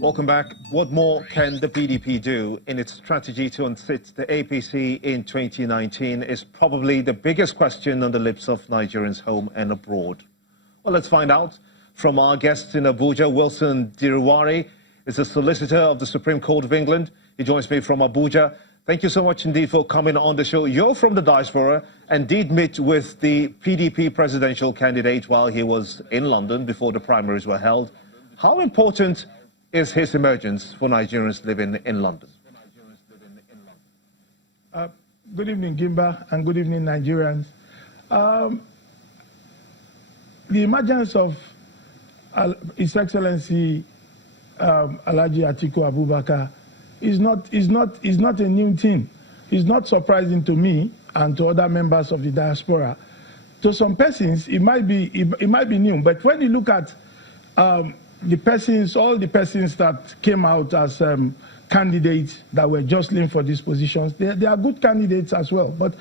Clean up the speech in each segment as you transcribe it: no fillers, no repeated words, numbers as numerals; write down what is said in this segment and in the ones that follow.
Welcome back. What more can the PDP do in its strategy to unseat the APC in 2019 is probably the biggest question on the lips of Nigerians home and abroad. Well, let's find out from our guest in Abuja. Wilson Diruwari is a solicitor of the Supreme Court of England. He joins me from Abuja. Thank you so much indeed for coming on the show. You're from the diaspora and did meet with the PDP presidential candidate while he was in London before the primaries were held. How important is his emergence for Nigerians living in London? Good evening, Gimba, and good evening, Nigerians. The emergence of His Excellency Alhaji Atiku Abubakar is not a new thing. It's not surprising to me and to other members of the diaspora. To some persons, it might be new, but when you look at all the persons that came out as candidates that were jostling for these positions, they are good candidates as well. But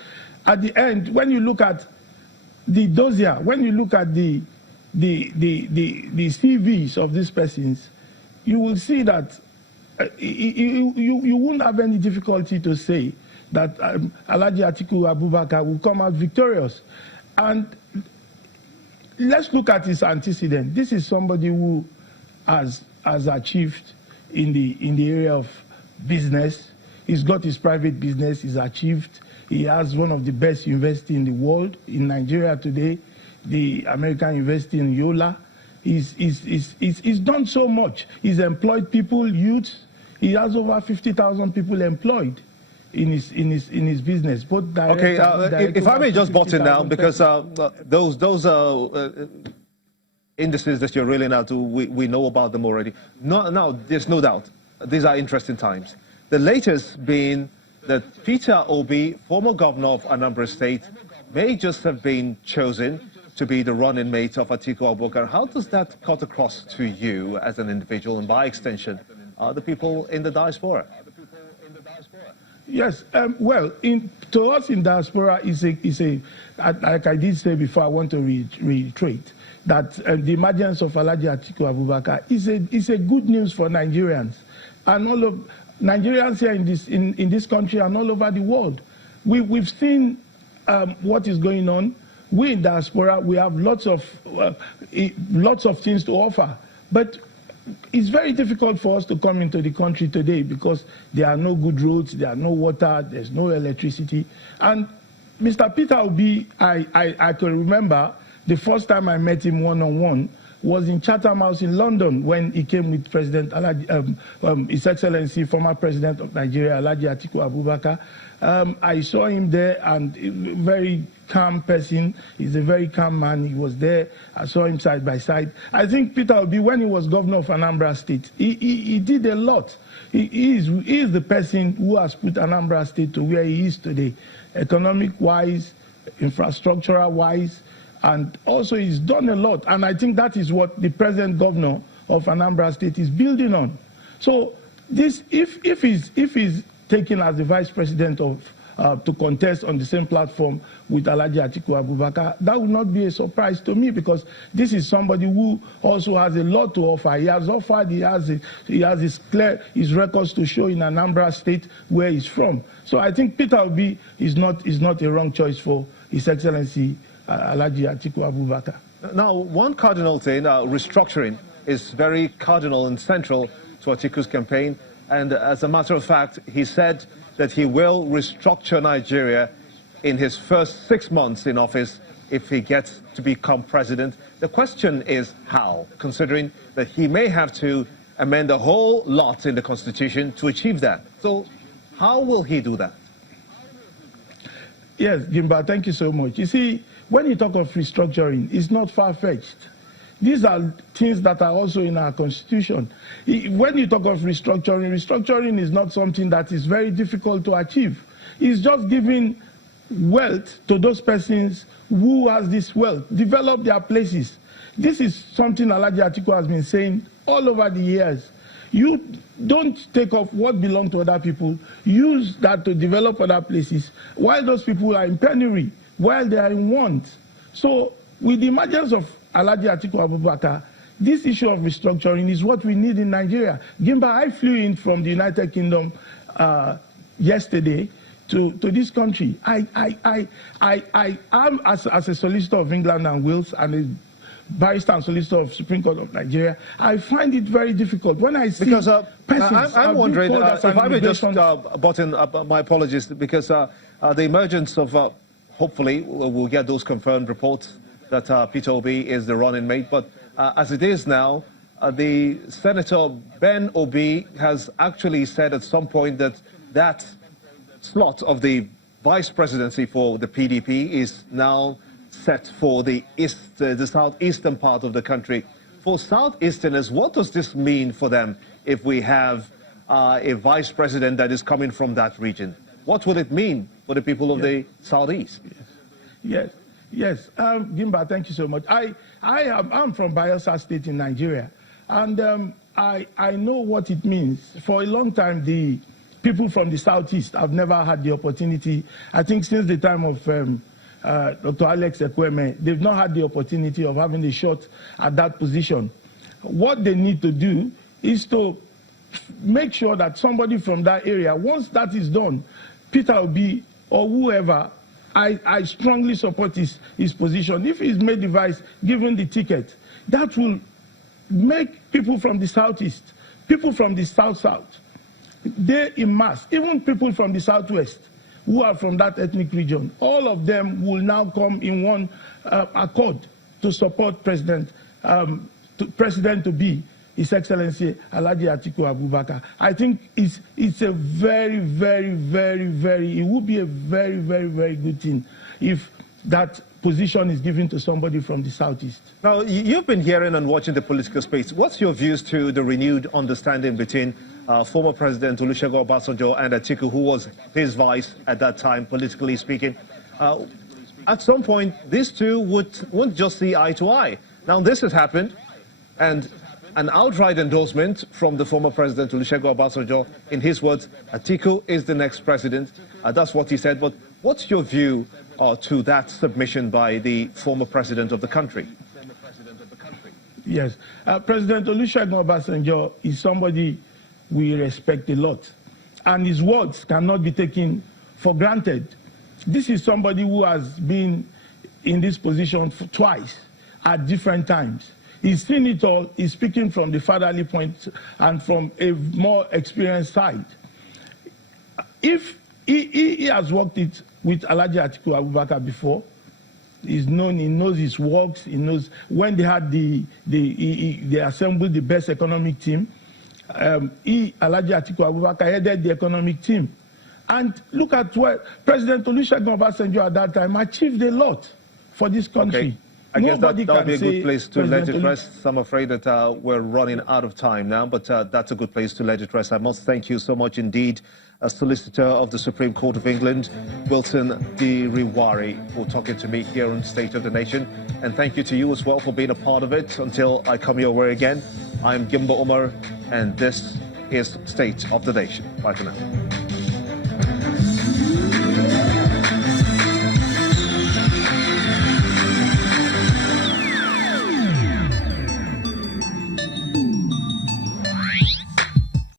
at the end, when you look at the dossier, when you look at the CVs of these persons, you will see that you won't have any difficulty to say that Alhaji Atiku Abubakar will come out victorious. And let's look at his antecedent. This is somebody who has achieved in the area of business. He's got his private business. He's achieved. He has one of the best universities in the world. In Nigeria today, the American University in Yola. He's done so much. He's employed people, youths. He has over 50,000 people employed in his business. Both direct, if I may just butt in now, because those indices that you're reeling out, we know about them already. No, there's no doubt. These are interesting times. The latest being that Peter Obi, former governor of Anambra State, may just have been chosen to be the running mate of Atiku Abubakar. How does that cut across to you as an individual and by extension, the people in the diaspora? Yes, well, to us in diaspora, like I did say before, I want to reiterate that the emergence of Alhaji Atiku Abubakar is a good news for Nigerians and all of Nigerians here in this country and all over the world. We've seen what is going on. We in diaspora, we have lots of things to offer, but it's very difficult for us to come into the country today because there are no good roads, there are no water, there's no electricity. And Mr. Peter Obi, I can remember the first time I met him one-on-one was in Chatham House in London when he came with President His Excellency, former President of Nigeria, Alhaji Atiku Abubakar. I saw him there, and a very calm person. He's a very calm man. He was there. I saw him side by side. I think Peter Obi, when he was governor of Anambra State, he did a lot. He is the person who has put Anambra State to where he is today, economic-wise, infrastructural-wise, and also he's done a lot. And I think that is what the present governor of Anambra State is building on. So this, if he's taken as the vice president to contest on the same platform with Alhaji Atiku Abubakar, that would not be a surprise to me because this is somebody who also has a lot to offer. He has offered, he has his records to show in Anambra State where he's from. So I think Peter Obi is not a wrong choice for His Excellency Alhaji Atiku Abubakar. Now, one cardinal thing, restructuring, is very cardinal and central to Atiku's campaign. And as a matter of fact, he said that he will restructure Nigeria in his first 6 months in office if he gets to become president. The question is how, considering that he may have to amend a whole lot in the Constitution to achieve that. So how will he do that? Yes, Gimba, thank you so much. You see, when you talk of restructuring, it's not far-fetched. These are things that are also in our Constitution. When you talk of restructuring is not something that is very difficult to achieve. It's just giving wealth to those persons who has this wealth, develop their places. This is something Alhaji Atiku has been saying all over the years. You don't take off what belongs to other people, use that to develop other places, while those people are in penury, while they are in want. So with the emergence of Alhaji Atiku Abubakar, this issue of restructuring is what we need in Nigeria. Gimba, I flew in from the United Kingdom yesterday to this country. I am, as a solicitor of England and Wales and a barrister and solicitor of Supreme Court of Nigeria, I find it very difficult when I see persons. I'm wondering, if I may just butt in, my apologies, because the emergence of, hopefully, we'll get those confirmed reports that Peter Obi is the running mate, but as it is now, the Senator Ben Obi has actually said at some point that that slot of the vice presidency for the PDP is now set for the southeastern part of the country. For southeasterners, what does this mean for them if we have a vice president that is coming from that region? What will it mean for the people of the southeast? Yes. Gimba, thank you so much. I'm from Bayelsa State in Nigeria, and I know what it means. For a long time, the people from the southeast have never had the opportunity. I think since the time of Dr. Alex Ekweme, they've not had the opportunity of having a shot at that position. What they need to do is to make sure that somebody from that area, once that is done, Peter Obi or whoever, I strongly support his position. If he's made the vice, given the ticket, that will make people from the southeast, people from the south-south, they in mass, even people from the southwest who are from that ethnic region, all of them will now come in one accord to support President to be His Excellency Alhaji Atiku Abubakar. I think it's a very, very, very, very, it would be a very, very, very good thing if that position is given to somebody from the southeast. Now, you've been hearing and watching the political space. What's your views to the renewed understanding between former President Olusegun Obasanjo and Atiku, who was his vice at that time, politically speaking? At some point, these two wouldn't just see eye to eye. Now, this has happened, and an outright endorsement from the former President Olusegun Obasanjo. In his words, Atiku is the next president. That's what he said. But what's your view to that submission by the former president of the country? Yes, President Olusegun Obasanjo is somebody we respect a lot, and his words cannot be taken for granted. This is somebody who has been in this position twice at different times. He's seen it all. He's speaking from the fatherly point and from a more experienced side. If he has worked it with Alhaji Atiku Abubakar before, he knows his works, he knows when they had they assembled the best economic team. Alhaji Atiku Abubakar headed the economic team. And look at what President Olusegun Obasanjo at that time achieved a lot for this country. Okay. I guess that'll be a good place to let it rest. I'm afraid that we're running out of time now, but that's a good place to let it rest. I must thank you so much indeed, Solicitor of the Supreme Court of England, Wilson Diriwari, for talking to me here on State of the Nation. And thank you to you as well for being a part of it. Until I come your way again, I'm Gimba Umar, and this is State of the Nation. Bye for now.